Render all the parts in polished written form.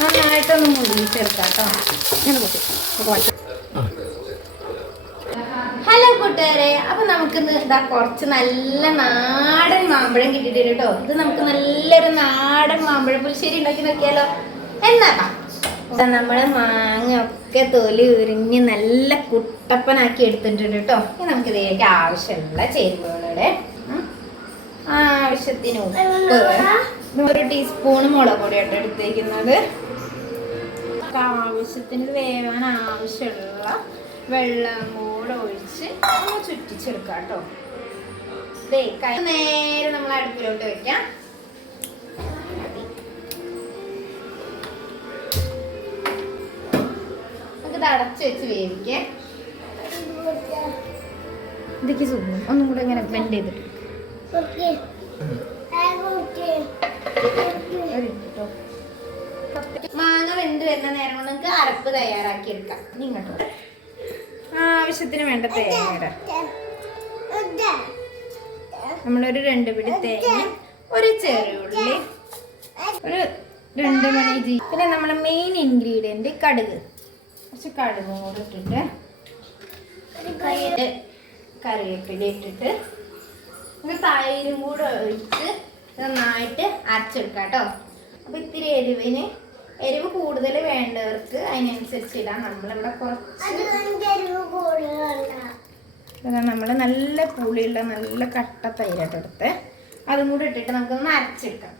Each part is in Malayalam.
നന്നായിട്ടൊന്ന് മുഴുകിച്ചെടുക്കാം കേട്ടോ. ഹലോ കൂട്ടുകാരെ, അപ്പൊ നമുക്കിന്ന് ഇതാ കുറച്ച് നല്ല നാടൻ മാമ്പഴം കിട്ടിയിട്ടുണ്ട് കേട്ടോ. ഇത് നമുക്ക് നല്ലൊരു നാടൻ മാമ്പഴ പുളിശ്ശേരി ഉണ്ടാക്കി നോക്കിയാലോ. എന്നാക്കാം. നമ്മള് മാങ്ങ ഒക്കെ തൊലി ഉരിഞ്ഞ് നല്ല കുട്ടപ്പനാക്കി എടുത്തിട്ടുണ്ട് കേട്ടോ. ഇനി നമുക്ക് ഇതിലേക്ക് ആവശ്യമുള്ള ചേരുവകളുടെ ആവശ്യത്തിന് ഉപ്പ്, 1 ടീസ്പൂൺ മുളക് പൊടിയായിട്ട് എടുത്തേക്കുന്നത്. ആവശ്യത്തിന് വേവാൻ ആവശ്യമുള്ള വെള്ളം കൂടെ ഒഴിച്ച് ഒന്ന് ചുറ്റിച്ചെടുക്കാം കേട്ടോ. നേരെ നമ്മൾ അടുപ്പിലോട്ട് വെക്കാം. നമുക്കിത് അടച്ചു വെച്ച് വേവിക്കാം. ഇതൊക്കെ സുഖം ഒന്നും കൂടെ ഇങ്ങനെ ബെൻഡ് ചെയ്തിട്ട് മാങ്ങ വെന്ത് വരുന്ന നേരം കൊണ്ട് നമുക്ക് അരപ്പ് തയ്യാറാക്കി എടുക്കാം. ഇങ്ങോട്ട് ആവശ്യത്തിന് വേണ്ട തേങ്ങ, നമ്മളൊരു 2 പിടി തേങ്ങ, ഒരു ചെറിയുള്ളി, ഒരു 2 മണി ജീ, പിന്നെ നമ്മുടെ മെയിൻ ഇൻഗ്രീഡിയൻറ്റ് കടുക്. കുറച്ച് കടുകും കൂടെ ഇട്ടിട്ട് കറിവേപ്പില ഇട്ടിട്ട് തൈരും കൂടെ ഒഴിച്ച് നന്നായിട്ട് അരച്ചെടുക്കാം കേട്ടോ. അപ്പോൾ ഇത്തിരി എരിവ് കൂടുതൽ വേണ്ടവർക്ക് അതിനനുസരിച്ച് ഇടാം. നമ്മളിവിടെ കുറച്ച് നമ്മൾ നല്ല പുളിയുള്ള നല്ല കട്ട തൈരായിട്ട് എടുത്ത് അതും കൂടെ ഇട്ടിട്ട് നമുക്കൊന്ന് അരച്ചെടുക്കാം.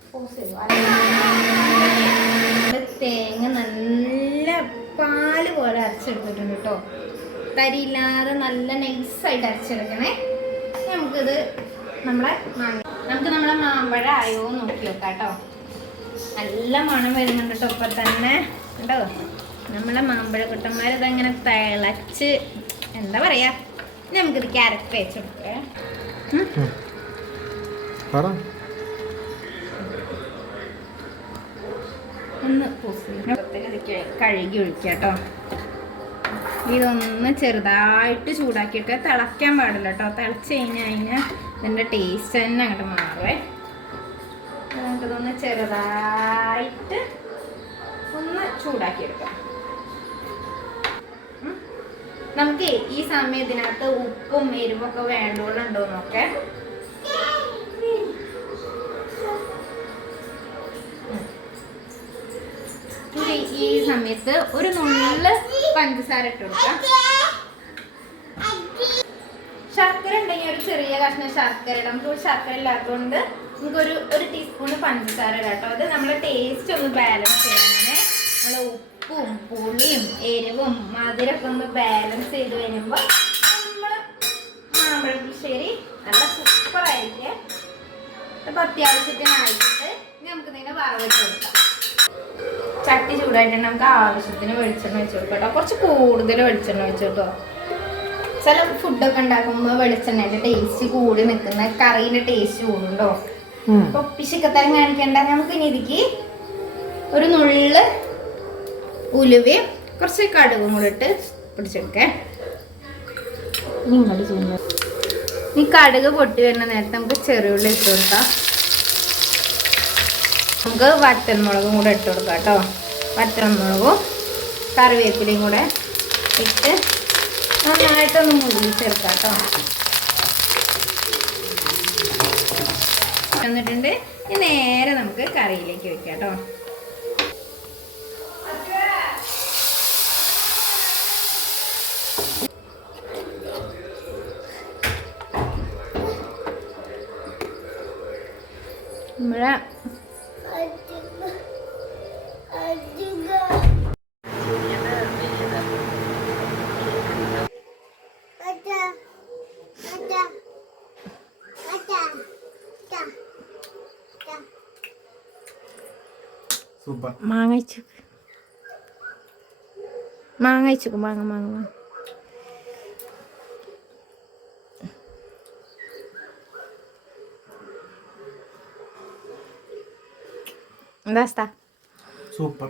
തേങ്ങ നല്ല പാല് പോലെ അരച്ചെടുത്തിട്ടുണ്ട് കേട്ടോ. തരിയില്ലാതെ നല്ല നൈസായിട്ട് അരച്ചെടുക്കണേ. നമുക്കിത് നമ്മളെ മാമ്പഴം ആയോ നോക്കി വെക്കാം കേട്ടോ. നല്ല മണം വരുന്നുണ്ട് കേട്ടോ. ഇപ്പം തന്നെ കേട്ടോ നമ്മളെ മാമ്പഴ കുട്ടന്മാരിതങ്ങനെ തിളച്ച് എന്താ പറയാ. നമുക്കിത് ക്യാരറ്റ് വെച്ച് കൊടുക്കേ. ഒന്ന് കഴുകി ഒഴിക്കാം കേട്ടോ. ഇതൊന്ന് ചെറുതായിട്ട് ചൂടാക്കിയിട്ട് തിളയ്ക്കാൻ പാടില്ല കേട്ടോ. തിളച്ച് കഴിഞ്ഞാൽ ഇതിൻ്റെ ടേസ്റ്റ് തന്നെ അങ്ങോട്ട് മാറുവേ. നമുക്കിതൊന്ന് ചെറുതായിട്ട് ഒന്ന് ചൂടാക്കിയെടുക്കാം. നമുക്ക് ഈ സമയത്തിനകത്ത് ഉപ്പും എരിവൊക്കെ വേണ്ടോന്നുണ്ടോന്നൊക്കെ ഈ സമയത്ത് ഒരു നുള്ള് പഞ്ചസാര ഇട്ട് കൊടുക്കാം. ശർക്കര ഉണ്ടെങ്കിൽ ഒരു ചെറിയ കഷ്ണം ശർക്കര ഇടാം. നമുക്ക് ശർക്കര ഇല്ലാത്തതുകൊണ്ട് നമുക്കൊരു ടീസ്പൂൺ പഞ്ചസാര ഇടാം കേട്ടോ. അത് നമ്മളെ ടേസ്റ്റ് ഒന്ന് ബാലൻസ് ചെയ്യാനാണ്. നമ്മൾ ഉപ്പും പുളിയും എരിവും മധുരമൊക്കെ ഒന്ന് ബാലൻസ് ചെയ്ത് വരുമ്പോൾ നമ്മൾ മാമ്പഴ പുളിശ്ശേരി നല്ല സൂപ്പറായിരിക്കും. അപ്പം അത്യാവശ്യത്തിനായിട്ട് ഇനി നമുക്ക് ഇതിനെ വറവിട്ട് കൊടുക്കാം. ചട്ടി ചൂടായിട്ട് നമുക്ക് ആവശ്യത്തിന് വെളിച്ചെണ്ണ വെച്ച് കൊടുക്കാം കേട്ടോ. കുറച്ച് കൂടുതൽ വെളിച്ചെണ്ണ വെച്ച് കേട്ടോ. ചില ഫുഡൊക്കെ ഉണ്ടാക്കുമ്പോൾ വെളിച്ചെണ്ണയുടെ ടേസ്റ്റ് കൂടി നിൽക്കുന്ന കറീൻ്റെ ടേസ്റ്റ് കൂടുണ്ടോ. അപ്പൊ പിശുക്കത്തരം കാണിക്കണ്ട. നമുക്ക് ഇനി ഇതിക്ക് ഒരു നുള്ള് ഉലുവയും കുറച്ച് കടുകും കൂടെ ഇട്ട് പിടിച്ചെടുക്കേ. ഈ കടുക് പൊട്ടി വരുന്ന നേരത്തെ നമുക്ക് ചെറിയുള്ളി ഇട്ട് കൊടുക്കാം. നമുക്ക് വറ്റൽമുളകും കൂടെ ഇട്ട് കൊടുക്കാം കേട്ടോ. വറ്റൽമുളകും കറിവേപ്പിലയും കൂടെ ഇട്ട് നന്നായിട്ടൊന്ന് മുഴുകിച്ചെടുക്കാം കേട്ടോ. എന്നിട്ടുണ്ട് നേരെ നമുക്ക് കറിയിലേക്ക് വെക്കാം കേട്ടോ. ഇവിടെ മാങ്ങ എന്താ സൂപ്പർ.